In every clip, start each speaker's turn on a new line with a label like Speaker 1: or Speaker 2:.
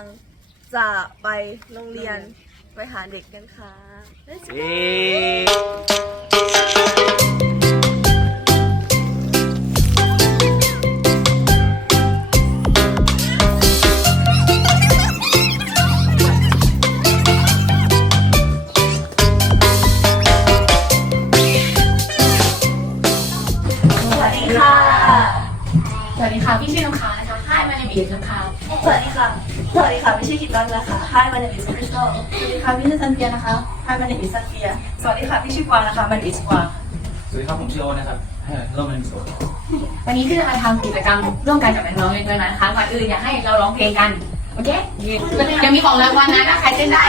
Speaker 1: งจะไปโรงเรียนไปหาเด็กกันค่ะ Let's go
Speaker 2: เย้
Speaker 1: สวัสดีค่ะ
Speaker 3: สวัสดีค่ะ พี่ชื่อน้ำค้างนะคะ Hi my name is น้ำค้าง
Speaker 1: สวัสดีค่ะ สวัสดีค่ะ ไม่ใช่คิดบ้างนะคะ Hi my name is Crystal
Speaker 3: สวัสดีค่ะพี่ชื่อซันเปียนะคะ Hi my name is ซันเปีย
Speaker 1: สวัสดีค่ะพี่ชื่อกวางนะคะ มันอิสกวาง
Speaker 2: สวัสดีครับผมชื่อโอตนะครับเฮ้ยเราเป็นโสด
Speaker 3: วันนี้ที่จะมาทำกิจกรรมร่วมกันกับน้องๆเล็กน้อยนะคะก่อนอื่นอยากให้เราร้องเพลงกัน โอเคยังมีของรางวัลนะถ้าใครเต้นได้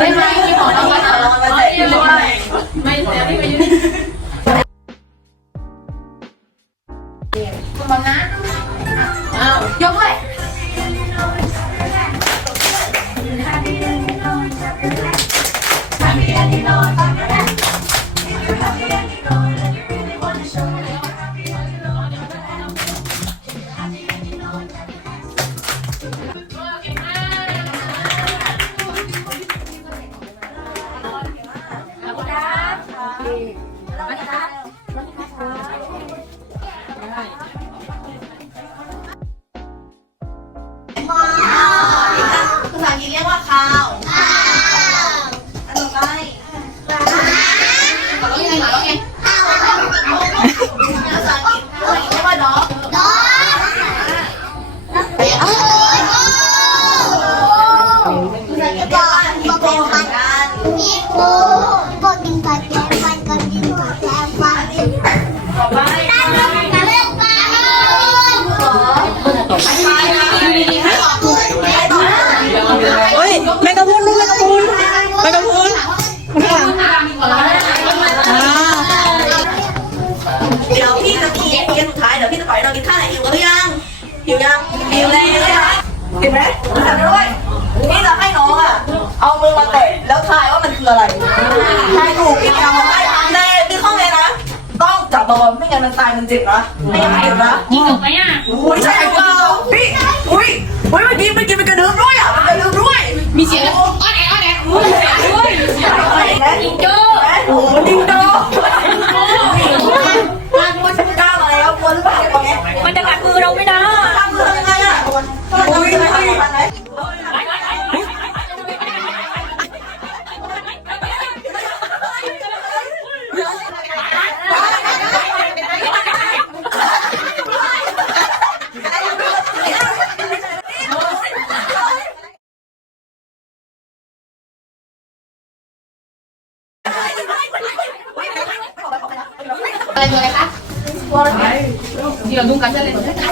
Speaker 3: ได้ไหมมีของรางวัลเหรอไม่เดี๋ยวพี่ไปยืนคุณบอลนะอ้าวยกด้วย
Speaker 1: 晚 安 เห็นไหมถามด้วยพี่จะให้น้องอะ เอามือมาเตะแล้วทายว่ามันคืออะไรทายถูกพี่จะเอามาให้ในพี่ข้องเลยนะ ต้องจับเบาๆไม่งั้นมันตายมันเจ็บนะ ไม่อยากให้เจ็บนะ
Speaker 3: ยิงจบไหมอะ
Speaker 1: อุ้ยใช่เปล่าพี่อุ้ยอุ้ยเมื่อกี้เมื่อกี้มันกระดึ๊บด้วยอะมันกระดึ๊บด้วย
Speaker 3: อะไรตัวอะไรคะเดี๋ยวดูกันจะเลยใคร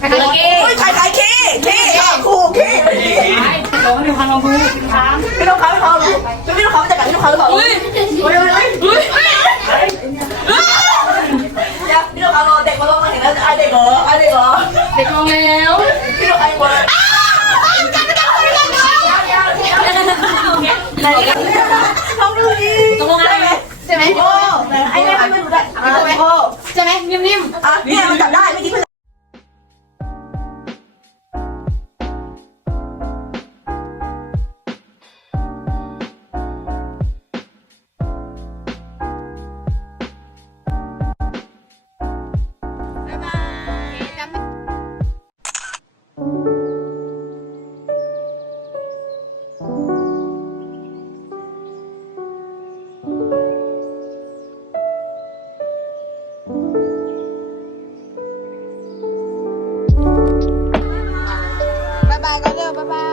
Speaker 3: กันเลย
Speaker 1: อุ้ยใครใครขี้ขี้คู่ขี้
Speaker 3: ลองให้ดูคันลองดูถาม
Speaker 1: พี่ต้องเขาพี่ต้องเขาพี่ต้องเขาจะกัดพี่ต้องเขาหรือเปล่าอุ้ยอุ้ยอุ้ยเดี๋ยวพี่ต้องเขารอเด็กมาลงมาเห็นแล้วไอเด็กเหรอไอเด็กเหรอ
Speaker 3: เด็กลงแล้ว
Speaker 1: พี่ต้องไอหมดไหนทำดูดี
Speaker 3: ตกลงอะไรใช่ไหม
Speaker 1: โอ้ไอ้แม่ ไม่รู้ได้โอ้
Speaker 3: ใช่ไหมนิ่ม
Speaker 1: อะเนี่ 六六拜拜。